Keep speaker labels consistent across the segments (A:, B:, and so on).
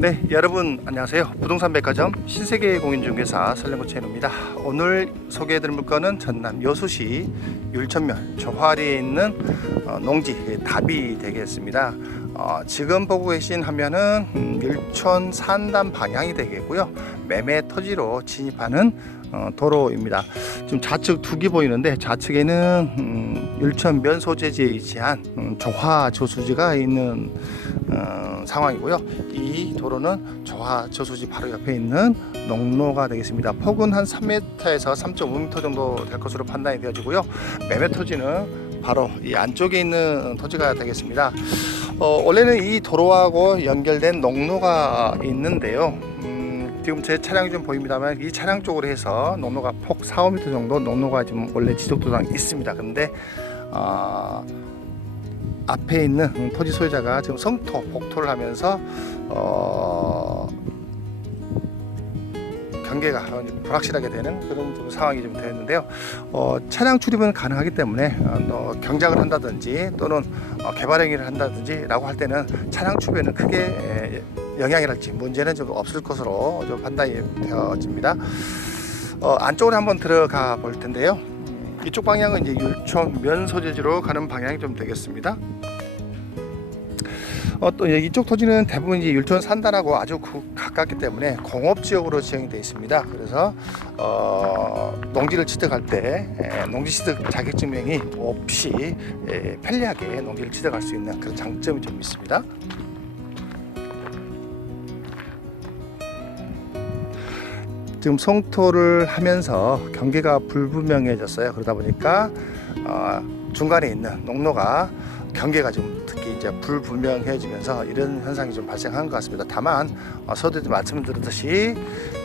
A: 네, 여러분 안녕하세요. 부동산 백화점 신세계 공인중개사 설령구 채널입니다. 오늘 소개해드릴 물건은 전남 여수시 율천면 조화리에 있는 어, 농지 답이 되겠습니다. 어, 지금 보고 계신 화면은 음, 율천 산단 방향이 되겠고요. 매매 토지로 진입하는 어, 도로입니다. 지금 좌측 두기 보이는데 좌측에는 음, 율천 면 소재지에 위치한 음, 조화 저수지가 있는 어, 상황이고요. 이 도로는 조화 저수지 바로 옆에 있는 농로가 되겠습니다. 폭은 한 3m에서 3.5m 정도 될 것으로 판단이 되어지고요. 매매 토지는 바로 이 안쪽에 있는 토지가 되겠습니다. 어, 원래는 이 도로하고 연결된 농로가 있는데요. 음, 지금 제 차량이 좀 보입니다만 이 차량 쪽으로 해서 농로가 폭 4, 5m 정도 농로가 지금 원래 지속도상 있습니다. 그런데 어, 앞에 있는 토지 소유자가 지금 성토 복토를 하면서 어, 경계가 불확실하게 되는 그런 좀 상황이 좀 되었는데요. 어, 차량 출입은 가능하기 때문에 어, 뭐 경작을 한다든지 또는 어, 개발 행위를 한다든지라고 할 때는 차량 출입에는 크게 에, 영향이랄지 문제는 좀 없을 것으로 좀 판단이 되어집니다. 어, 안쪽으로 한번 들어가 볼 텐데요. 음, 이쪽 방향은 이제 율촌 면 소재지로 가는 방향이 좀 되겠습니다. 어, 또 이쪽 토지는 대부분 이제 율촌 산단하고 아주 구- 가깝기 때문에 공업 지역으로 되어 있습니다. 그래서 어, 농지를 취득할 때 에, 농지 취득 자격증명이 없이 에, 편리하게 농지를 취득할 수 있는 그런 장점이 좀 있습니다. 지금 성토를 하면서 경계가 불분명해졌어요. 그러다 보니까 어, 중간에 있는 농로가 경계가 좀 특히 이제 불분명해지면서 이런 현상이 좀 발생한 것 같습니다. 다만 어, 서두에 말씀드렸듯이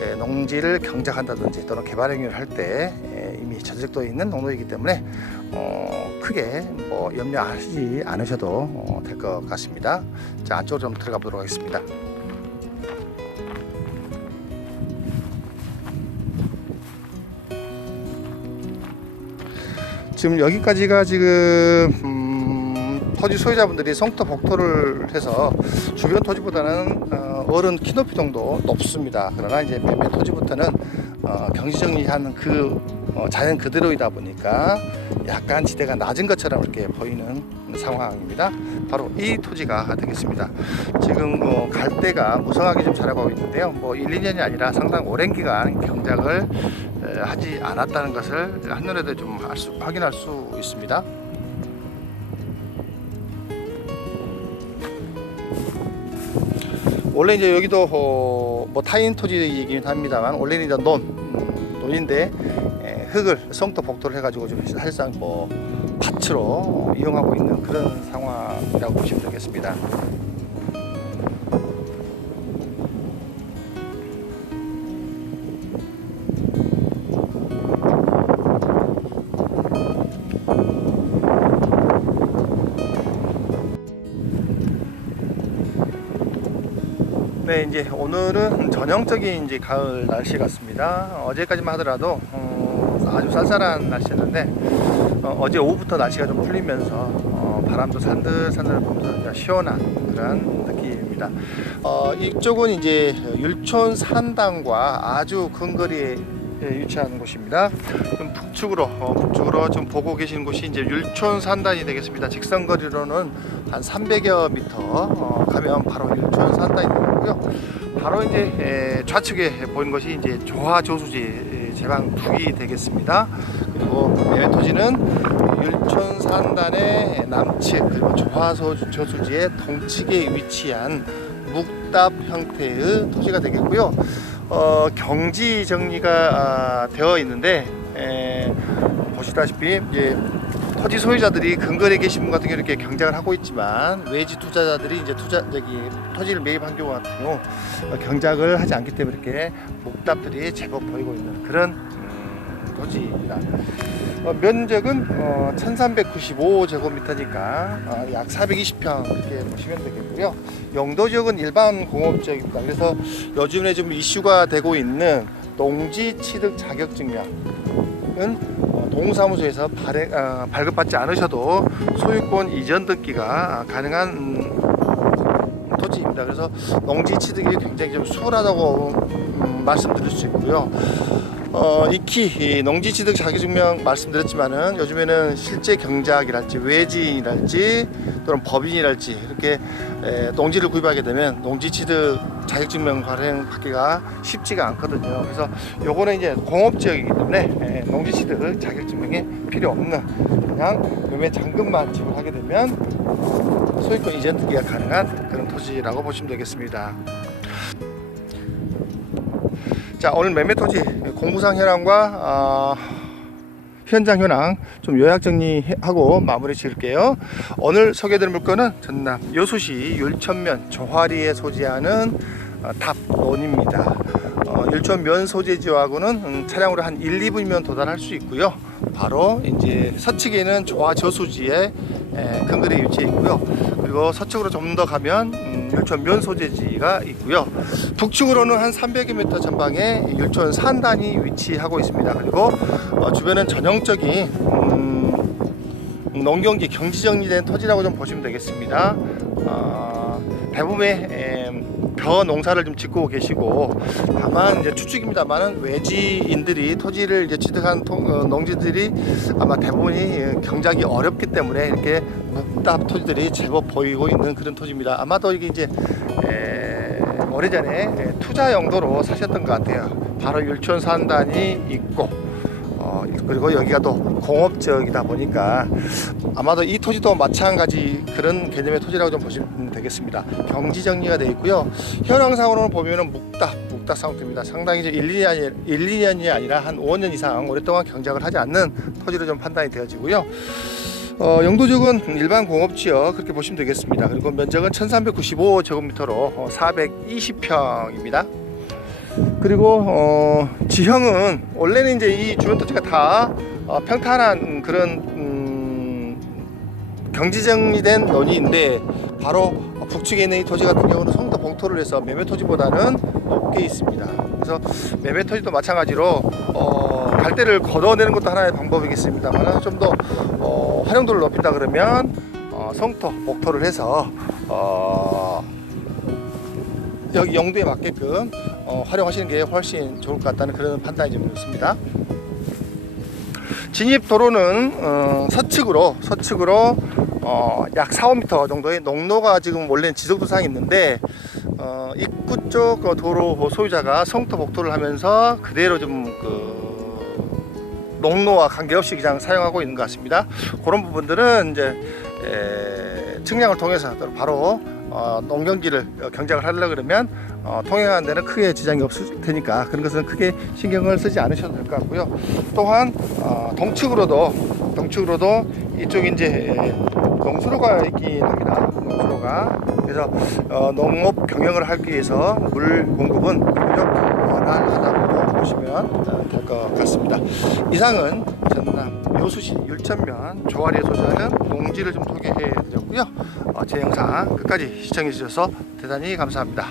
A: 에, 농지를 경작한다든지 또는 개발 행위를 할 때 이미 저작도에 있는 농로이기 때문에 어, 크게 뭐 염려하지 않으셔도 어, 될것 같습니다. 자 안쪽으로 좀 들어가 보도록 하겠습니다. 지금 여기까지가 지금 음, 토지 소유자분들이 성토 복토를 해서 주변 토지보다는 어, 어른 키높이 정도 높습니다. 그러나 이제 매매 토지부터는 어, 경지 정리하는 그 어, 자연 그대로이다 보니까 약간 지대가 낮은 것처럼 이렇게 보이는 상황입니다. 바로 이 토지가 되겠습니다. 지금 뭐 갈대가 무성하게 좀 자라고 있는데요. 뭐 1, 2년이 아니라 상당히 오랜 기간 경작을 에, 하지 않았다는 것을 한눈에도 좀알 수, 확인할 수 있습니다. 원래 이제 여기도 어, 뭐 타인 토지이긴 합니다만 원래는 이제 논 음, 논인데 에, 흙을 성토 복도를 해가지고 좀 사실상 뭐 밭으로 이용하고 있는 그런 상황이라고 보시면 되겠습니다. 네, 이제 오늘은 전형적인 이제 가을 날씨 같습니다. 어제까지만 하더라도 어, 아주 쌀쌀한 날씨였는데 어, 제 오후부터 날씨가 좀 풀리면서 어, 바람도 산들산들 불면서 시원한 그런 느낌입니다. 어, 이쪽은 이제 율촌 산당과 아주 근거리에 예, 위치한 곳입니다. 좀 북측으로 어, 북측으로 좀 보고 계시는 곳이 이제 율촌 산단이 되겠습니다. 직선 거리로는 한 300여 미터 어, 가면 바로 율촌 산단이 되고요. 바로 이제 에, 좌측에 보이는 것이 이제 조화 저수지 제방 두기 되겠습니다. 그리고 매매 토지는 율촌 산단의 남측 그리고 조화 소- 저수지의 동측에 위치한 묵답 형태의 토지가 되겠고요. 어, 경지 정리가 아, 되어 있는데 에, 보시다시피 이제 토지 소유자들이 근거리에 계신 분 같은 경우 이렇게 경작을 하고 있지만 외지 투자자들이 이제 투자 저기 토지를 매입한 경우 같은 경우 어, 경작을 하지 않기 때문에 이렇게 목답들이 제법 보이고 있는 그런 음, 토지입니다. 어, 면적은 어, 1395제곱미터니까 어, 약 420평 이렇게 보시면 되겠고요. 용도 지역은 일반 공업 지역입니다. 그래서 요즘에 좀 이슈가 되고 있는 농지 취득 자격증명은 어, 동사무소에서 발행, 어, 발급받지 않으셔도 소유권 이전 등기가 가능한 음, 토지입니다. 그래서 농지 취득이 굉장히 좀 수월하다고 음, 말씀드릴 수 있고요. 어, 익히 이 농지 취득 자격증명 말씀드렸지만은 요즘에는 실제 경작이랄지 외지인이랄지 또는 법인이랄지 이렇게 에, 농지를 구입하게 되면 농지 취득 자격증명 발행 받기가 쉽지가 않거든요. 그래서 요거는 이제 공업 지역이기 때문에 에, 농지 취득 자격증명이 필요 없는 그냥 매매 잔금만 지불하게 되면 소유권 이전 등기가 가능한 그런 토지라고 보시면 되겠습니다. 자 오늘 매매 토지 공부상 현황과 어, 현장 현황 좀 요약 정리하고 마무리 지을게요. 오늘 소개해드릴 물건은 전남 여수시 율천면 조화리에 소재하는 어, 답론입니다. 어, 율천면 소재지하고는 음, 차량으로 한 1, 2분이면 도달할 수 있고요. 바로 이제 서측에는 조화 저수지에 에, 근거리에 위치해 있고요. 그리고 서측으로 좀 더 가면 음, 율천 면 소재지가 있고요. 북측으로는 한 300여 m 전방에 율천 산단이 위치하고 있습니다. 그리고 어, 주변은 전형적인 음, 농경지 경지 정리된 토지라고 좀 보시면 되겠습니다. 어, 대부분의 에, 벼 농사를 좀 짓고 계시고 다만 이제 추측입니다만은 외지인들이 토지를 이제 취득한 토- 어, 농지들이 아마 대부분이 경작이 어렵기 때문에 이렇게 묵답 토지들이 제법 보이고 있는 그런 토지입니다. 아마도 이게 이제 에, 오래전에 에, 투자 용도로 사셨던 것 같아요. 바로 율촌 산단이 있고 어, 그리고 여기가 또 공업 지역이다 보니까 아마도 이 토지도 마찬가지 그런 개념의 토지라고 좀 보시면 되겠습니다. 경지 정리가 되어 있고요. 현황상으로는 보면은 묵닥, 묵닥 상태입니다. 상당히 이제 1, 2년이, 1, 2년이 아니라 한 5년 이상 오랫동안 경작을 하지 않는 토지로 좀 판단이 되어지고요. 어, 용도적은 일반 공업 지역 그렇게 보시면 되겠습니다. 그리고 면적은 1395제곱미터로 어, 420평입니다. 그리고 어, 지형은 원래는 이제 이 주변 토지가 다 어, 평탄한 그런 음, 경지 정리된 논이인데 바로 북측에 있는 이 토지 같은 경우는 성도 봉토를 해서 매매 토지보다는 높게 있습니다. 그래서 매매 토지도 마찬가지로 어, 갈대를 걷어내는 것도 하나의 방법이겠습니다만 좀더 어, 활용도를 높인다 그러면 어, 성토 복토를 해서 어, 여기 용도에 맞게끔 어, 활용하시는 게 훨씬 좋을 것 같다는 그런 판단이 좀 있습니다. 진입 도로는 어, 서측으로 서측으로 어, 약 4, 5m 정도의 농로가 지금 원래는 지적도상이 있는데 어, 입구 쪽 어, 도로 소유자가 성토 복토를 하면서 그대로 좀그 농로와 관계없이 그냥 사용하고 있는 것 같습니다. 그런 부분들은 이제 에, 측량을 통해서 바로 어, 농경지를 어, 경작을 하려 그러면 어, 통행하는 데는 크게 지장이 없을 테니까 그런 것은 크게 신경을 쓰지 않으셔도 될 것 같고요. 또한 어, 동측으로도 동측으로도 이쪽 이제 농수로가 있긴 합니다. 농수로가 그래서 어, 농업 경영을 하기 위해서 물 공급은 원활하다고 보시면 될 것 같습니다. 이상은 전남 여수시 율천면 조아리에 소재하는 농지를 좀 소개해 드렸고요. 어, 제 영상 끝까지 시청해 주셔서 대단히 감사합니다.